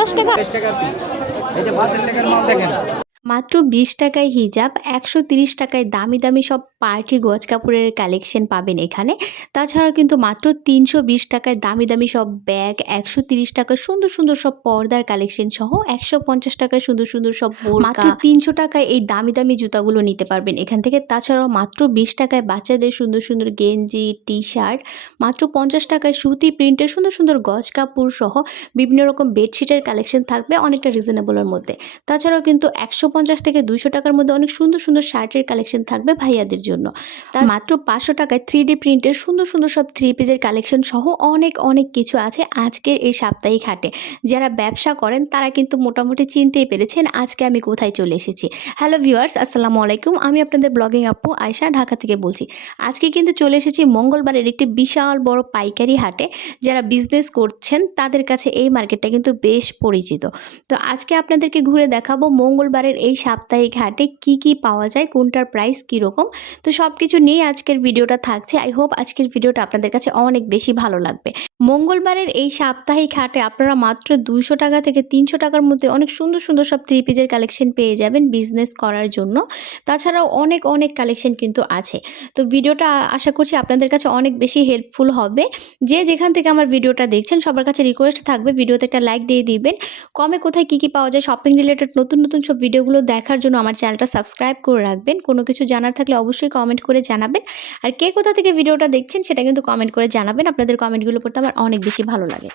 দশ টাকা। পঞ্চাশ টাকার পিস এই যে পঞ্চাশ টাকার মাল দেখেন। মাত্র বিশ টাকায় হিজাব, একশো তিরিশ টাকায় দামি দামি সব পার্টি গজ কাপড়ের কালেকশন পাবেন এখানে। তাছাড়াও কিন্তু মাত্র তিনশো বিশ টাকায় দামি দামি সব ব্যাগ একশো তিরিশ টাকায় সুন্দর সুন্দর সব পর্দার কালেকশন সহ একশো পঞ্চাশ টাকায় সুন্দর সুন্দর সব মাত্র তিনশো টাকায় এই দামি দামি জুতাগুলো নিতে পারবেন এখান থেকে। তাছাড়াও মাত্র বিশ টাকায় বাচ্চাদের সুন্দর সুন্দর গেঞ্জি টি শার্ট মাত্র পঞ্চাশ টাকায় সুতি প্রিন্টের সুন্দর সুন্দর গজ কাপড় সহ বিভিন্ন রকম বেডশিটের কালেকশন থাকবে অনেকটা রিজনেবলের মধ্যে। তাছাড়াও কিন্তু একশো পঞ্চাশ থেকে দুইশো টাকার মধ্যে অনেক সুন্দর সুন্দর শার্টের কালেকশন থাকবে ভাইয়াদের জন্য। তার মাত্র পাঁচশো টাকায় থ্রি ডি প্রিন্টের সুন্দর সুন্দর সব থ্রি পিসের কালেকশন সহ অনেক অনেক কিছু আছে আজকের এই সাপ্তাহিক হাটে। যারা ব্যবসা করেন, তারা কিন্তু মোটামুটি চিনতেই পেরেছেন আজকে আমি কোথায় চলে এসেছি। হ্যালো ভিউয়ার্স আসসালামু আলাইকুম। আমি আপনাদের ব্লগিং আপু আয়শা, ঢাকা থেকে বলছি। আজকে কিন্তু চলে এসেছি মঙ্গলবারের একটি বিশাল বড় পাইকারি হাটে। যারা বিজনেস করছেন, তাদের কাছে এই মার্কেটটা কিন্তু বেশ পরিচিত। তো আজকে আপনাদেরকে ঘুরে দেখাবো মঙ্গলবারের এই সাপ্তাহিক হাটে কি কি পাওয়া যায়, কোনটার প্রাইস কীরকম? তো সব কিছু নিয়ে আজকের ভিডিওটা থাকছে। আই হোপ আজকের ভিডিওটা আপনাদের কাছে অনেক বেশি ভালো লাগবে। মঙ্গলবারের এই সাপ্তাহিক হাটে আপনারা মাত্র দুইশো টাকা থেকে তিনশো টাকার মধ্যে অনেক সুন্দর সুন্দর সব থ্রি পিসের কালেকশন পেয়ে যাবেন বিজনেস করার জন্য। তাছাড়াও অনেক অনেক কালেকশন কিন্তু আছে। তো ভিডিওটা আশা করছি আপনাদের কাছে অনেক বেশি হেল্পফুল হবে। যে যেখান থেকে আমার ভিডিওটা দেখছেন, সবার কাছে রিকোয়েস্ট থাকবে, ভিডিওতে একটা লাইক দিয়ে দিবেন। কমে কোথায় কী কী পাওয়া যায় শপিং রিলেটেড নতুন নতুন সব ভিডিওগুলো দেখার জন্য আমার চ্যানেলটা সাবস্ক্রাইব করে রাখবেন। কোনো কিছু জানার থাকলে অবশ্যই কমেন্ট করে জানাবেন। আর কে কোথা থেকে ভিডিওটা দেখছেন সেটা কিন্তু কমেন্ট করে জানাবেন। আপনাদের কমেন্টগুলো পড়তে আমার অনেক বেশি ভালো লাগে।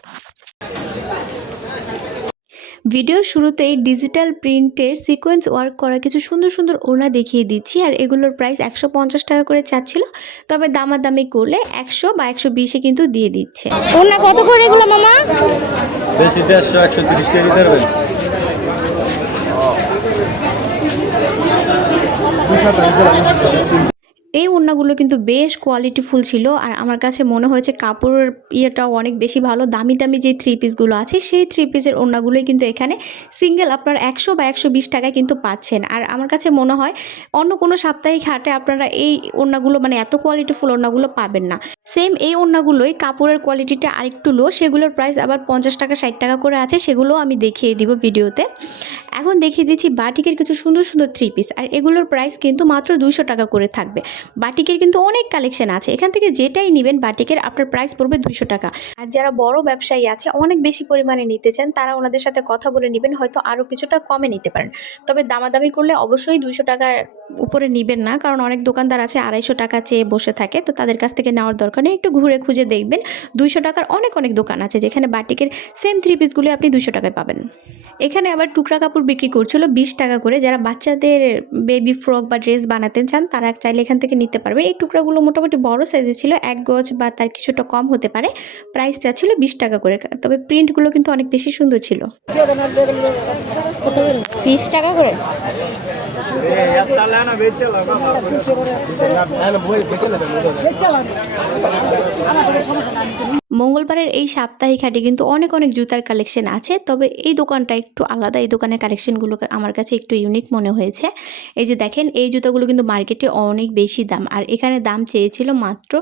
ভিডিওর শুরুতেই ডিজিটাল প্রিন্টের সিকোয়েন্স ওয়ার্ক করা কিছু সুন্দর সুন্দর ওড়না দেখিয়ে দিচ্ছি। আর এগুলোর প্রাইস একশো পঞ্চাশ টাকা করে চাচ্ছিল। তবে দামাদামি করলে একশো বা একশো বিশে কিন্তু দিয়ে দিচ্ছে। ওনা কত করে এগুলো মামা? একশো তিরিশ টাকা দিতে পারবেন এই ওড়নাগুলো কিন্তু বেশ কোয়ালিটিফুল ছিল আর আমার কাছে মনে হয়েছে কাপড়ের ইয়েটাও অনেক বেশি ভালো। দামি দামি যে থ্রি পিসগুলো আছে, সেই থ্রি পিসের ওড়নাগুলোই কিন্তু এখানে সিঙ্গেল আপনার একশো বা একশো বিশ টাকায় কিন্তু পাচ্ছেন। আর আমার কাছে মনে হয় অন্য কোনো সাপ্তাহিক হাটে আপনারা এই ওড়নাগুলো মানে এত কোয়ালিটিফুল ওড়নাগুলো পাবেন না। সেম এই ওড়নাগুলোই কাপড়ের কোয়ালিটিটা আরেকটু লো সেগুলোর প্রাইস আবার পঞ্চাশ টাকা, ষাট টাকা করে আছে, সেগুলো আমি দেখিয়ে দিব ভিডিওতে। এখন দেখিয়ে দিচ্ছি বাটিকের কিছু সুন্দর সুন্দর থ্রি পিস আর এগুলোর প্রাইস কিন্তু মাত্র দুইশো টাকা করে থাকবে। বাটিকের কিন্তু অনেক কালেকশন আছে। এখান থেকে যেটাই নেবেন বাটিকের আপনার প্রাইস পড়বে দুইশো টাকা। আর যারা বড় ব্যবসায়ী আছে, অনেক বেশি পরিমাণে নিতে চান, তারা ওনাদের সাথে কথা বলে নেবেন, হয়তো আরও কিছুটা কমে নিতে পারেন। তবে দামাদামি করলে অবশ্যই দুইশো টাকার উপরে নেবেন না, কারণ অনেক দোকানদার আছে আড়াইশো টাকা চেয়ে বসে থাকে, তো তাদের কাছ থেকে নেওয়ার দরকার নেই। একটু ঘুরে খুঁজে দেখবেন, দুইশো টাকার অনেক অনেক দোকান আছে, যেখানে বাটিকের সেম থ্রি পিসগুলো আপনি দুইশো টাকায় পাবেন। এখানে আবার টুকরা কাপড় বিক্রি করছিল বিশ টাকা করে। যারা বাচ্চাদের বেবি ফ্রক বা ড্রেস বানাতে চান, তারা চাইলে এখান থেকে নিতে পারবেন এই টুকরাগুলো মোটামুটি বড় সাইজে ছিল এক গজ বা তার কিছুটা কম হতে পারে প্রাইসটা ছিল বিশ টাকা করে তবে প্রিন্টগুলো কিন্তু অনেক বেশি সুন্দর ছিল বিশ টাকা করে মঙ্গলবারের এই সাপ্তাহিক হাটে কিন্তু অনেক অনেক জুতার কালেকশন আছে। তবে এই দোকানটা একটু আলাদা। এই দোকানের কালেকশনগুলো আমার কাছে একটু ইউনিক মনে হয়েছে। এই যে দেখেন, এই জুতাগুলো কিন্তু মার্কেটে অনেক বেশি দাম। আর এখানে দাম চেয়েছিল মাত্র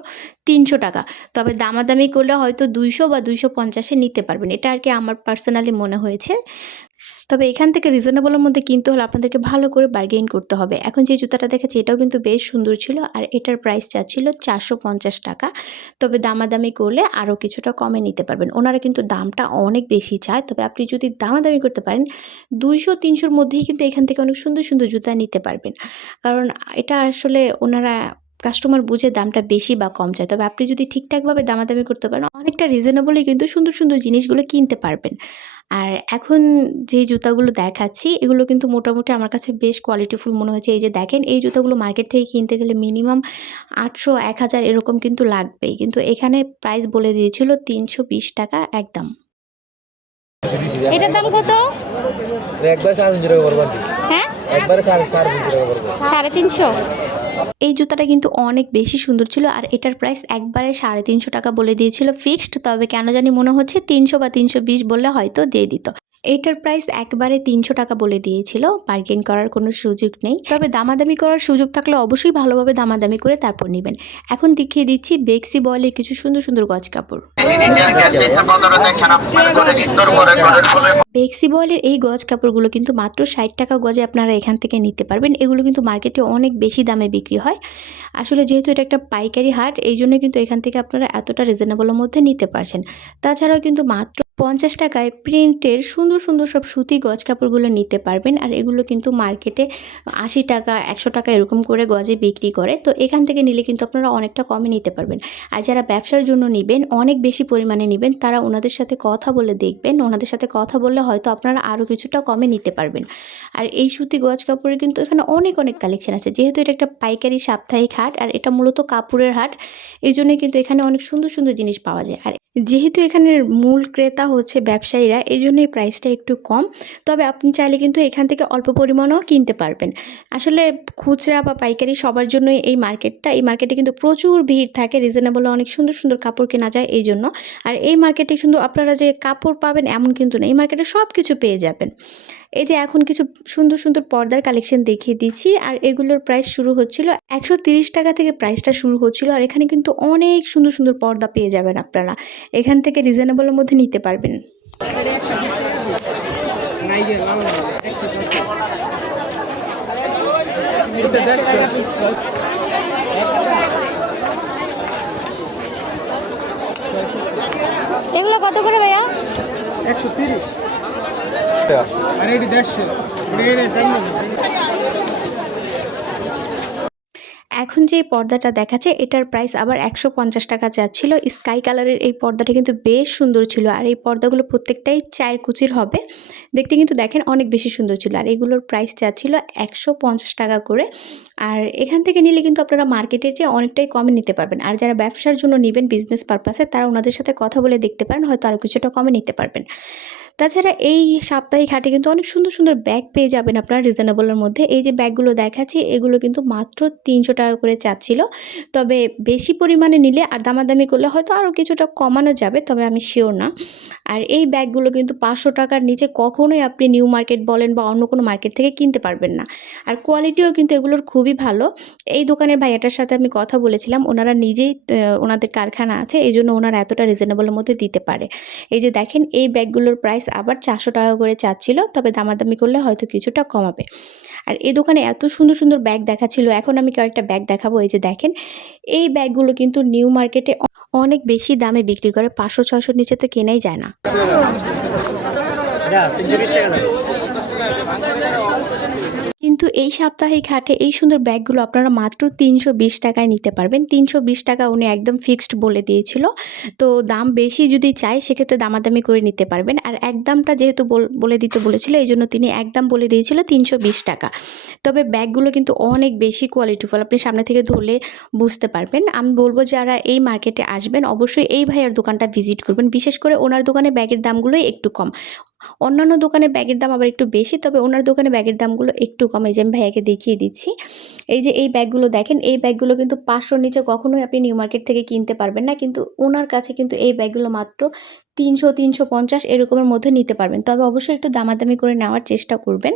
তিনশো টাকা। তবে দামাদামি করলে হয়তো দুইশো বা দুইশো পঞ্চাশে নিতে পারবেন। এটা আর কি আমার পার্সোনালি মনে হয়েছে। তবে এখান থেকে রিজনেবলের মধ্যে কিনতে হলে আপনাদেরকে ভালো করে বার্গেইন করতে হবে। এখন যে জুতাটা দেখেছি, এটাও কিন্তু বেশ সুন্দর ছিল আর এটার প্রাইস চাচ্ছিল চারশো পঞ্চাশ টাকা। তবে দামাদামি করলে আরও কিছুটা কমে নিতে পারবেন। ওনারা কিন্তু দামটা অনেক বেশি চায়। তবে আপনি যদি দামাদামি করতে পারেন, দুইশো তিনশোর মধ্যেই কিন্তু এখান থেকে অনেক সুন্দর সুন্দর জুতা নিতে পারবেন। কারণ এটা আসলে ওনারা কাস্টমার বুঝে দামটা বেশি বা কম চায়। তবে আপনি যদি ঠিকঠাকভাবে দামাদামি করতে পারেন অনেকটা রিজনেবলই কিন্তু সুন্দর সুন্দর জিনিসগুলো কিনতে পারবেন। আর এখন যে জুতাগুলো দেখাচ্ছি এগুলো কিন্তু মোটামুটি আমার কাছে বেশ কোয়ালিটিফুল মনে হয়েছে। এই যে দেখেন এই জুতাগুলো মার্কেট থেকে কিনতে গেলে মিনিমাম আটশো এক হাজার এরকম কিন্তু লাগবেই। কিন্তু এখানে প্রাইস বলে দিয়েছিল তিনশো বিশ টাকা একদম। এটার দাম কত? একবারে হ্যাঁ? একবারে সাড়ে সাড়ে তিনশো টাকা সাড়ে তিনশো? এই জুতাটা কিন্তু অনেক বেশি সুন্দর ছিল আর এটার প্রাইস একবারে সাড়ে তিনশো টাকা বলে দিয়েছিল ফিক্সড তবে কেন জানি মনে হচ্ছে তিনশো বা তিনশো বিশ বললে হয়তো দিয়ে দিত। এইটার প্রাইস একবারে তিনশো টাকা বলে দিয়েছিল। বার্গেন করার কোনো সুযোগ নেই। তবে দামাদামি করার সুযোগ থাকলে অবশ্যই ভালোভাবে দামাদামি করে তারপর নেবেন। এখন দেখিয়ে দিচ্ছি বেক্সি বয়েলের কিছু সুন্দর সুন্দর গজ কাপড়। বেক্সি বয়েলের এই গজ কাপড়গুলো কিন্তু মাত্র ষাট টাকা গজে আপনারা এখান থেকে নিতে পারবেন। এগুলো কিন্তু মার্কেটে অনেক বেশি দামে বিক্রি হয়। আসলে যেহেতু এটা একটা পাইকারি হাট এই জন্য কিন্তু এখান থেকে আপনারা এতটা রিজনেবলের মধ্যে নিতে পারছেন। তাছাড়াও কিন্তু মাত্র পঞ্চাশ টাকায় প্রিন্টের সুন্দর সুন্দর সব সুতি গজ কাপড়গুলো নিতে পারবেন। আর এগুলো কিন্তু মার্কেটে আশি টাকা, একশো টাকা এরকম করে গজে বিক্রি করে। তো এখান থেকে নিলে কিন্তু আপনারা অনেকটা কমে নিতে পারবেন। আর যারা ব্যবসার জন্য নেবেন, অনেক বেশি পরিমাণে নেবেন, তারা ওনাদের সাথে কথা বলে দেখবেন। ওনাদের সাথে কথা বললে হয়তো আপনারা আরও কিছুটা কমে নিতে পারবেন। আর এই সুতি গজ কাপড়ের কিন্তু এখানে অনেক অনেক কালেকশন আছে। যেহেতু এটা একটা পাইকারি সাপ্তাহিক হাট, আর এটা মূলত কাপড়ের হাট, এই জন্যই কিন্তু এখানে অনেক সুন্দর সুন্দর জিনিস পাওয়া যায়। আর যেহেতু এখানের মূল ক্রেতা হচ্ছে ব্যবসায়ীরা এই জন্য এই প্রাইসটা একটু কম। তবে আপনি চাইলে কিন্তু এখান থেকে অল্প পরিমাণও কিনতে পারবেন। আসলে খুচরা বা পাইকারি সবার জন্য এই মার্কেটটা এই মার্কেটে কিন্তু প্রচুর ভিড় থাকে রিজনেবল অনেক সুন্দর সুন্দর কাপড় কেনা যায় এই জন্য আর এই মার্কেটে শুধু আপনারা যে কাপড় পাবেন এমন কিন্তু না, এই মার্কেটে সব কিছু পেয়ে যাবেন। এই যে এখন কিছু সুন্দর সুন্দর পর্দার কালেকশন দেখিয়ে দিচ্ছি। আর এগুলোর প্রাইস শুরু হচ্ছিল একশো তিরিশ টাকা থেকে প্রাইসটা শুরু হচ্ছিল। আর এখানে কিন্তু অনেক সুন্দর সুন্দর পর্দা পেয়ে যাবেন আপনারা। এখান থেকে রিজনেবলের মধ্যে নিতে পারবেন। এগুলো কত করে ভাইয়া? একশো তিরিশ। নেই। এখন যে পর্দাটা দেখাচ্ছে এটার প্রাইস আবার একশো পঞ্চাশ টাকা যাচ্ছিল। স্কাই কালারের এই পর্দাটা কিন্তু বেশ সুন্দর ছিল। আর এই পর্দাগুলো প্রত্যেকটাই চায়ের কুচির হবে। দেখতে কিন্তু দেখেন অনেক বেশি সুন্দর ছিল। আর এগুলোর প্রাইস যাচ্ছিল একশো টাকা করে। আর এখান থেকে নিলে কিন্তু আপনারা মার্কেটের চেয়ে অনেকটাই কমে নিতে পারবেন। আর যারা ব্যবসার জন্য নেবেন বিজনেস পারপাসে তারা ওনাদের সাথে কথা বলে দেখতে পারেন, হয়তো আরও কিছুটা কমে নিতে পারবেন। তাছাড়া এই সাপ্তাহিক হাটে কিন্তু অনেক সুন্দর সুন্দর ব্যাগ পেয়ে যাবেন আপনারা রিজনেবলের মধ্যে। এই যে ব্যাগগুলো দেখাচ্ছি, এগুলো কিন্তু মাত্র তিনশো টাকা করে চাচ্ছিল। তবে বেশি পরিমাণে নিলে আর দামাদামি করলে হয়তো আরও কিছুটা কমানো যাবে, তবে আমি শিওর না। আর এই ব্যাগগুলো কিন্তু পাঁচশো টাকার নিচে কখনোই আপনি নিউ মার্কেট বলেন বা অন্য কোনো মার্কেট থেকে কিনতে পারবেন না। আর কোয়ালিটিও কিন্তু এগুলোর খুবই ভালো। এই দোকানের ভাইয়াটার সাথে আমি কথা বলেছিলাম, ওনারা নিজেই ওনাদের কারখানা আছে, এই জন্য ওনারা এতটা রিজনেবলের মধ্যে দিতে পারে। এই যে দেখেন, এই ব্যাগগুলোর প্রাইস আবার চারশো টাকা করে চাচ্ছিল, তবে দামাদামি করলে হয়তো কিছুটা কমাবে। আর এই দোকানে এত সুন্দর সুন্দর ব্যাগ দেখাচ্ছিল, এখন আমি কয়েকটা ব্যাগ দেখাবো। এই যে দেখেন, এই ব্যাগগুলো কিন্তু নিউ মার্কেটে অনেক বেশি দামে বিক্রি করে, পাঁচশো ছশোর নিচে তো কেনাই যায় না। কিন্তু এই সাপ্তাহিক হাটে এই সুন্দর ব্যাগগুলো আপনারা মাত্র তিনশো বিশ টাকায় নিতে পারবেন। তিনশো বিশ টাকা উনি একদম ফিক্সড বলে দিয়েছিল। তো দাম বেশি যদি চাই সেক্ষেত্রে দামাদামি করে নিতে পারবেন। আর একদমটা যেহেতু বল- দিতে বলেছিল, এই জন্য তিনি একদম বলে দিয়েছিল তিনশো বিশ টাকা। তবে ব্যাগগুলো কিন্তু অনেক বেশি কোয়ালিটিফুল আপনি সামনে থেকে ধরলে বুঝতে পারবেন। আমি বলব, যারা এই মার্কেটে আসবেন, অবশ্যই এই ভাইয়ের দোকানটা ভিজিট করবেন। বিশেষ করে ওনার দোকানে ব্যাগের দামগুলোই একটু কম। অন্যান্য দোকানে ব্যাগের দাম আবার একটু বেশি, তবে ওনার দোকানে ব্যাগের দামগুলো একটু কম। এই যে আমি ভাইয়াকে দেখিয়ে দিচ্ছি, এই যে এই ব্যাগগুলো দেখেন, এই ব্যাগগুলো কিন্তু পাঁচশোর নিচে কখনোই আপনি নিউ মার্কেট থেকে কিনতে পারবেন না, কিন্তু ওনার কাছে কিন্তু এই ব্যাগগুলো মাত্র তিনশো তিনশো পঞ্চাশ এরকমের মধ্যে নিতে পারবেন। তবে অবশ্যই একটু দামাদামি করে নেওয়ার চেষ্টা করবেন।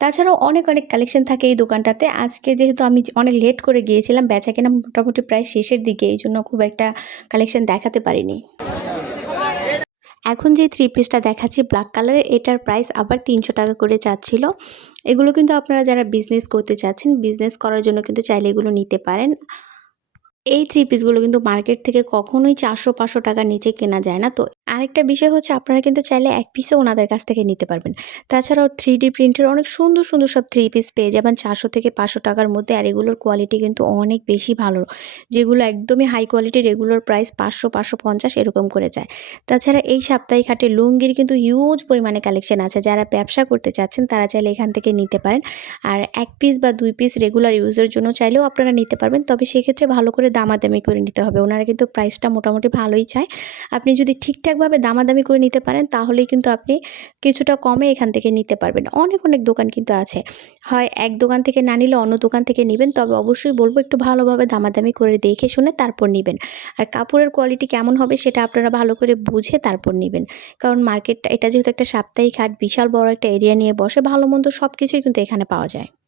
তাছাড়াও অনেক অনেক কালেকশন থাকে এই দোকানটাতে। আজকে যেহেতু আমি অনেক লেট করে গিয়েছিলাম, বেচা কেনা মোটামুটি প্রায় শেষের দিকে, এই জন্য খুব একটা কালেকশন দেখাতে পারিনি। এখন যে থ্রি পিসটা দেখাচ্ছি ব্ল্যাক কালারের এটার প্রাইস আবার তিনশো টাকা করে চাচ্ছিল এগুলো কিন্তু আপনারা যারা বিজনেস করতে চাচ্ছেন বিজনেস করার জন্য কিন্তু চাইলে এগুলো নিতে পারেন। এই থ্রি পিসগুলো কিন্তু মার্কেট থেকে কখনোই চারশো, পাঁচশো টাকার নিচে কেনা যায় না। তো আরেকটা বিষয় হচ্ছে আপনারা কিন্তু চাইলে এক পিসও ওনাদের কাছ থেকে নিতে পারবেন। তাছাড়াও থ্রি ডি প্রিন্টের অনেক সুন্দর সুন্দর সব থ্রি পিস পেয়ে যাবেন চারশো থেকে পাঁচশো টাকার মধ্যে। আর এগুলোর কোয়ালিটি কিন্তু অনেক বেশি ভালো। যেগুলো একদমই হাই কোয়ালিটির এগুলোর প্রাইস পাঁচশো পাঁচশো পঞ্চাশ এরকম করে যায়। তাছাড়া এই সাপ্তাহিক হাটে লুঙ্গির কিন্তু হিউজ পরিমাণে কালেকশন আছে। যারা ব্যবসা করতে চাচ্ছেন, তারা চাইলে এখান থেকে নিতে পারেন। আর এক পিস বা দুই পিস রেগুলার ইউজের জন্য চাইলেও আপনারা নিতে পারবেন। তবে সেক্ষেত্রে ভালো করে দামাদামি করে নিতে হবে। ওনারা কিন্তু প্রাইসটা মোটামুটি ভালোই চায়। আপনি যদি ঠিকঠাকভাবে দামাদামি করে নিতে পারেন, তাহলেই কিন্তু আপনি কিছুটা কমে এখান থেকে নিতে পারবেন। অনেক অনেক দোকান কিন্তু আছে। হয় এক দোকান থেকে না নিলে অন্য দোকান থেকে নেবেন, তবে অবশ্যই বলব একটু ভালোভাবে দামাদামি করে দেখে শুনে তারপর নেবেন। আর কাপড়ের কোয়ালিটি কেমন হবে সেটা আপনারা ভালো করে বুঝে তারপর নেবেন। কারণ মার্কেটটা এটা যেহেতু একটা সাপ্তাহিক হাট, বিশাল বড় একটা এরিয়া নিয়ে বসে, ভালো মন্দ সব কিছুই কিন্তু এখানে পাওয়া যায়।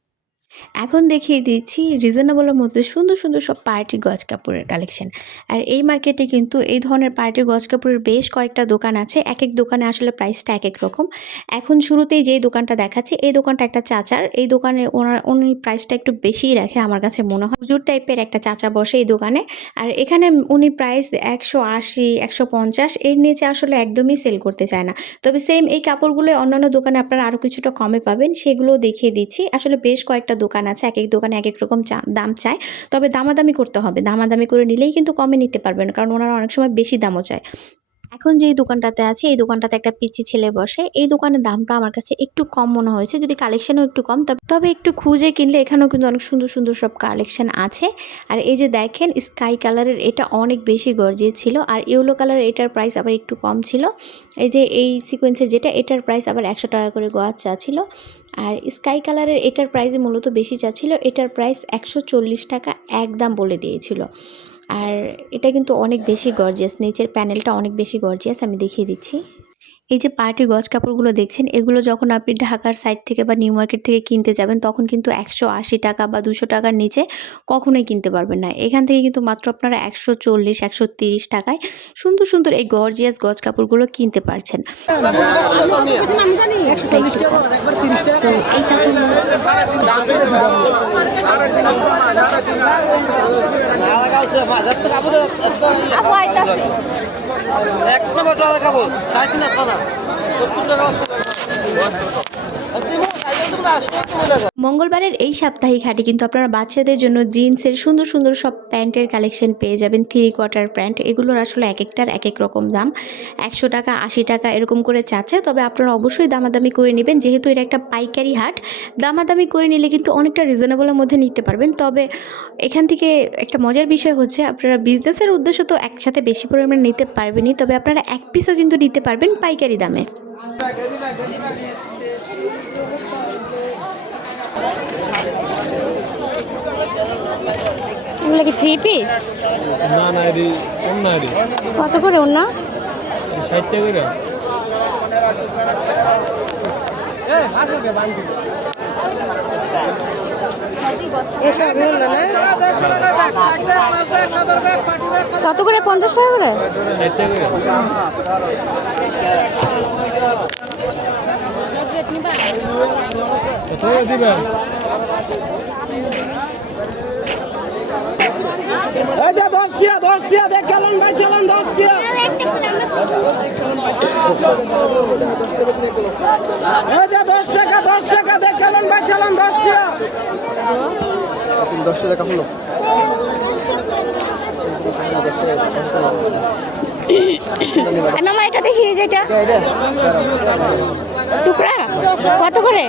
এখন দেখিয়ে দিচ্ছি রিজনেবলের মধ্যে সুন্দর সুন্দর সব পার্টি গজ কাপড়ের কালেকশন আর এই মার্কেটে কিন্তু এই ধরনের পার্টি গজ কাপড়ের বেশ কয়েকটা দোকান আছে। এক এক দোকানে আসলে প্রাইসটা এক এক রকম। এখন শুরুতেই যেই দোকানটা দেখাচ্ছি, এই দোকানটা একটা চাচার। এই দোকানে ওনার, উনি প্রাইসটা একটু বেশিই রাখে আমার কাছে মনে হয়। হুজুর টাইপের একটা চাচা বসে এই দোকানে। আর এখানে উনি প্রাইস একশো আশি, একশো পঞ্চাশ, এর নিচে আসলে একদমই সেল করতে চায় না। তবে সেম এই কাপড়গুলো অন্যান্য দোকানে আপনারা আরও কিছুটা কমে পাবেন সেগুলো দেখিয়ে দিচ্ছি। আসলে বেশ কয়েকটা দোকান আছে, এক এক দোকানে এক এক রকম দাম চায়। তবে দামাদামি করতে হবে। দামাদামি করে নিলেই কিন্তু কমে নিতে পারবেন কারণ ওনারা অনেক সময় বেশি দামও চায়। এখন যেই দোকানটাতে আছে, এই দোকানটাতে একটা পিচি ছেলে বসে। এই দোকানের দামটা আমার কাছে একটু কম মনে হয়েছে, যদি কালেকশনও একটু কম। তবে একটু খুঁজে কিনলে এখানেও কিন্তু অনেক সুন্দর সুন্দর সব কালেকশন আছে। আর এই যে দেখেন স্কাই কালারের এটা অনেক বেশি গর্জিয়ে ছিল, আর ইয়েলো কালারের এটার প্রাইস আবার একটু কম ছিল। এই যে এই সিকোয়েন্সের যেটা, এটার প্রাইস আবার একশো টাকা করে গোয়ার চা ছিল। আর স্কাই কালারের এটার প্রাইসে মূলত বেশি চাচ্ছিল এটার প্রাইস একশো চল্লিশ টাকা একদম বলে দিয়েছিল। আর এটা কিন্তু অনেক বেশি গর্জিয়াস নিচের প্যানেলটা অনেক বেশি গর্জিয়াস আমি দেখিয়ে দিচ্ছি। এই যে পার্টি গজ কাপড়গুলো দেখছেন এগুলো যখন আপনি ঢাকার সাইড থেকে বা নিউ মার্কেট থেকে কিনতে যাবেন তখন কিন্তু একশো আশি টাকা বা দুশো টাকার নিচে কখনোই কিনতে পারবেন না। এখান থেকে কিন্তু মাত্র আপনারা একশো চল্লিশ একশো তিরিশ টাকায় সুন্দর সুন্দর এই গর্জিয়াস গজ কাপড়গুলো কিনতে পারছেন। তো এই কাপড়গুলো এক নম্বর টাকা খাব সাড়ে তিন হাজার টাকা। সত্তর টাকা। মঙ্গলবারের এই সাপ্তাহিক হাটে কিন্তু আপনারা বাচ্চাদের জন্য জিন্সের সুন্দর সুন্দর সব প্যান্টের কালেকশন পেয়ে যাবেন থ্রি কোয়ার্টার প্যান্ট। এগুলোর আসলে এক একটার এক এক রকম দাম। একশো টাকা আশি টাকা এরকম করে চাচ্ছে তবে আপনারা অবশ্যই দামাদামি করে নেবেন। যেহেতু এটা একটা পাইকারি হাট দামাদামি করে নিলে কিন্তু অনেকটা রিজনেবলের মধ্যে নিতে পারবেন। তবে এখান থেকে একটা মজার বিষয় হচ্ছে আপনারা বিজনেসের উদ্দেশ্য তো একসাথে বেশি পরিমাণে নিতে পারবেনই তবে আপনারা এক পিসও কিন্তু নিতে পারবেন পাইকারি দামে। এগুলো কি থ্রি পিস না না কত করে ওর না ষাট টাকা করে। কত করে? পঞ্চাশ টাকা করে? ষাট টাকা করে। কত দিবেন এই যে দশ টিয়া দশ টিয়া দেখ গেলেন ভাই চলেন দশ এই যে দশ টাকা দশ টাকা দেখ গেলেন ভাই চলেন দশ টাকা হলো আর মামা এটা দেখি যেটা টুকরা? কত করে?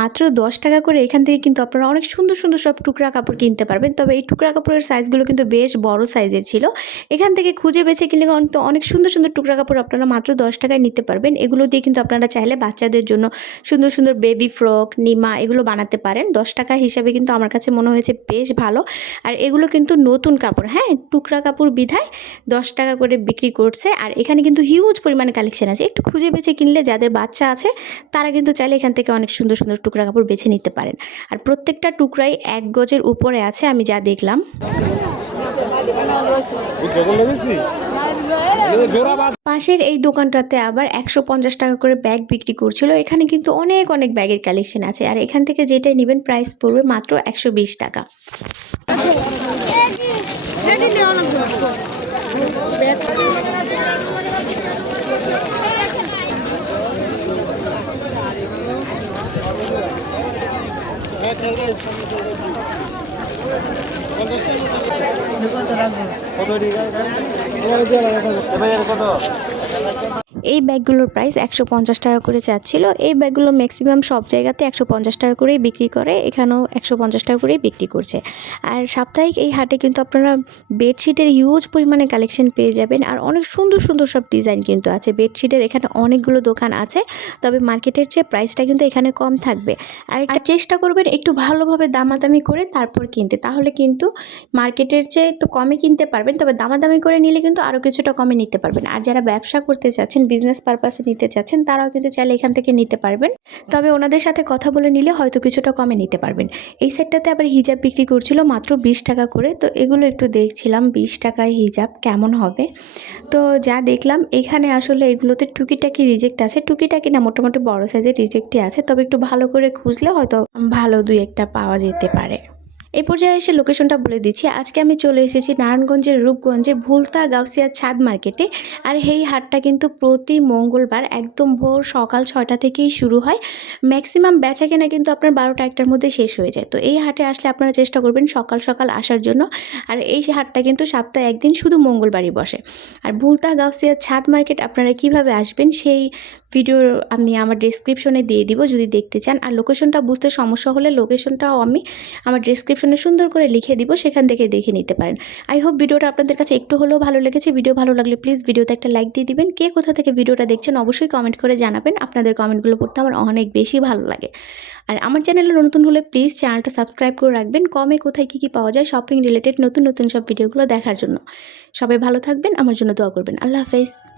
মাত্র দশ টাকা করে এখান থেকে কিন্তু আপনারা অনেক সুন্দর সুন্দর সব টুকরা কাপড় কিনতে পারবেন। তবে এই টুকরা কাপড়ের সাইজগুলো কিন্তু বেশ বড় সাইজের ছিল। এখান থেকে খুঁজে বেছে কিনলে কিন্তু অনেক সুন্দর সুন্দর টুকরা কাপড় আপনারা মাত্র দশ টাকায় নিতে পারবেন। এগুলো দিয়ে কিন্তু আপনারা চাইলে বাচ্চাদের জন্য সুন্দর সুন্দর বেবি ফ্রক নিমা এগুলো বানাতে পারেন। দশ টাকা হিসাবে কিন্তু আমার কাছে মনে হয়েছে বেশ ভালো। আর এগুলো কিন্তু নতুন কাপড় হ্যাঁ? টুকরা কাপড় বিধায় দশ টাকা করে বিক্রি করছে। আর এখানে কিন্তু হিউজ পরিমাণে কালেকশন আছে। একটু খুঁজে বেছে কিনলে যাদের বাচ্চা আছে, তারা কিন্তু চাইলে এখান থেকে অনেক সুন্দর সুন্দর টুকরা কাপড় বেছে নিতে পারেন আর প্রত্যেকটা টুকরাই এক গজের উপরে আছে আমি যা দেখলাম পাশের এই দোকানটাতে আবার একশো পঞ্চাশ টাকা করে ব্যাগ বিক্রি করছিল এখানে কিন্তু অনেক অনেক ব্যাগের কালেকশন আছে আর এখান থেকে যেটাই নেবেন প্রাইস পড়বে মাত্র একশো বিশ টাকা কত? এই ব্যাগগুলোর প্রাইস একশো পঞ্চাশ টাকা করে চাচ্ছিল এই ব্যাগগুলো ম্যাক্সিমাম সব জায়গাতে একশো পঞ্চাশ টাকা করেই বিক্রি করে এখানেও একশো পঞ্চাশ টাকা করেই বিক্রি করছে। আর সাপ্তাহিক এই হাটে কিন্তু আপনারা বেডশিটের হিউজ পরিমাণে কালেকশন পেয়ে যাবেন আর অনেক সুন্দর সুন্দর সব ডিজাইন কিন্তু আছে। বেডশিটের এখানে অনেকগুলো দোকান আছে তবে মার্কেটের চেয়ে প্রাইসটা কিন্তু এখানে কম থাকবে। আর আর চেষ্টা করবেন একটু ভালোভাবে দামাদামি করে তারপর কিনতে তাহলে কিন্তু মার্কেটের চেয়ে তো কমে কিনতে পারবেন তবে দামাদামি করে নিলে কিন্তু আরও কিছুটা কমে নিতে পারবেন। আর যারা ব্যবসা করতে চাচ্ছেন বিজনেস পারপাসে নিতে চাচ্ছেন, তারাও কিন্তু চাইলে এখান থেকে নিতে পারবেন। তবে ওনাদের সাথে কথা বলে নিলে হয়তো কিছুটা কমে নিতে পারবেন। এই সেটটাতে আবার হিজাব বিক্রি করছিল মাত্র বিশ টাকা করে, তো এগুলো একটু দেখছিলাম, বিশ টাকায় হিজাব কেমন হবে? তো যা দেখলাম, এখানে আসলে এগুলোতে টুকিটাকি রিজেক্ট আছে। টুকিটাকি না, মোটামুটি বড় সাইজের রিজেক্টই আছে, তবে একটু ভালো করে খুঁজলে হয়তো ভালো দুই একটা পাওয়া যেতে পারে। এই পর্যায়ে এসে লোকেশনটা বলে দিচ্ছি। আজকে আমি চলে এসেছি নারায়ণগঞ্জের রূপগঞ্জে ভুলতা গাউসিয়া ছাদ মার্কেটে। আর এই হাটটা কিন্তু প্রতি মঙ্গলবার একদম ভোর সকাল ছটা থেকেই শুরু হয়। ম্যাক্সিমাম বেচা কেনা কিন্তু আপনার বারোটা একটার মধ্যে শেষ হয়ে যায়। তো এই হাটে আসলে আপনারা চেষ্টা করবেন সকাল সকাল আসার জন্য। আর এই হাটটা কিন্তু সপ্তাহে একদিন শুধু মঙ্গলবারই বসে। আর ভুলতা গাউসিয়া ছাদ মার্কেট আপনারা কীভাবে আসবেন সেই ভিডিও আমি আমার ডেসক্রিপশনে দিয়ে দিব, যদি দেখতে চান। আর লোকেশনটা বুঝতে সমস্যা হলে লোকেশনটাও আমি আমার ডেসক্রিপশনে সুন্দর করে লিখে দিব, সেখান থেকে দেখে নিতে পারেন। আই হোপ ভিডিওটা আপনাদের কাছে একটু হলেও ভালো লেগেছে। ভিডিও ভালো লাগলে প্লিজ ভিডিওতে একটা লাইক দিয়ে দিবেন। কে কোথা থেকে ভিডিওটা দেখছেন অবশ্যই কমেন্ট করে জানাবেন। আপনাদের কমেন্টগুলো পড়তে আমার অনেক বেশি ভালো লাগে। আর আমার চ্যানেলে নতুন হলে প্লিজ চ্যানেলটা সাবস্ক্রাইব করে রাখবেন। কমে কোথায় কী কী পাওয়া যায় শপিং রিলেটেড নতুন নতুন সব ভিডিওগুলো দেখার জন্য। সবাই ভালো থাকবেন, আমার জন্য দোয়া করবেন। আল্লাহ হাফেজ।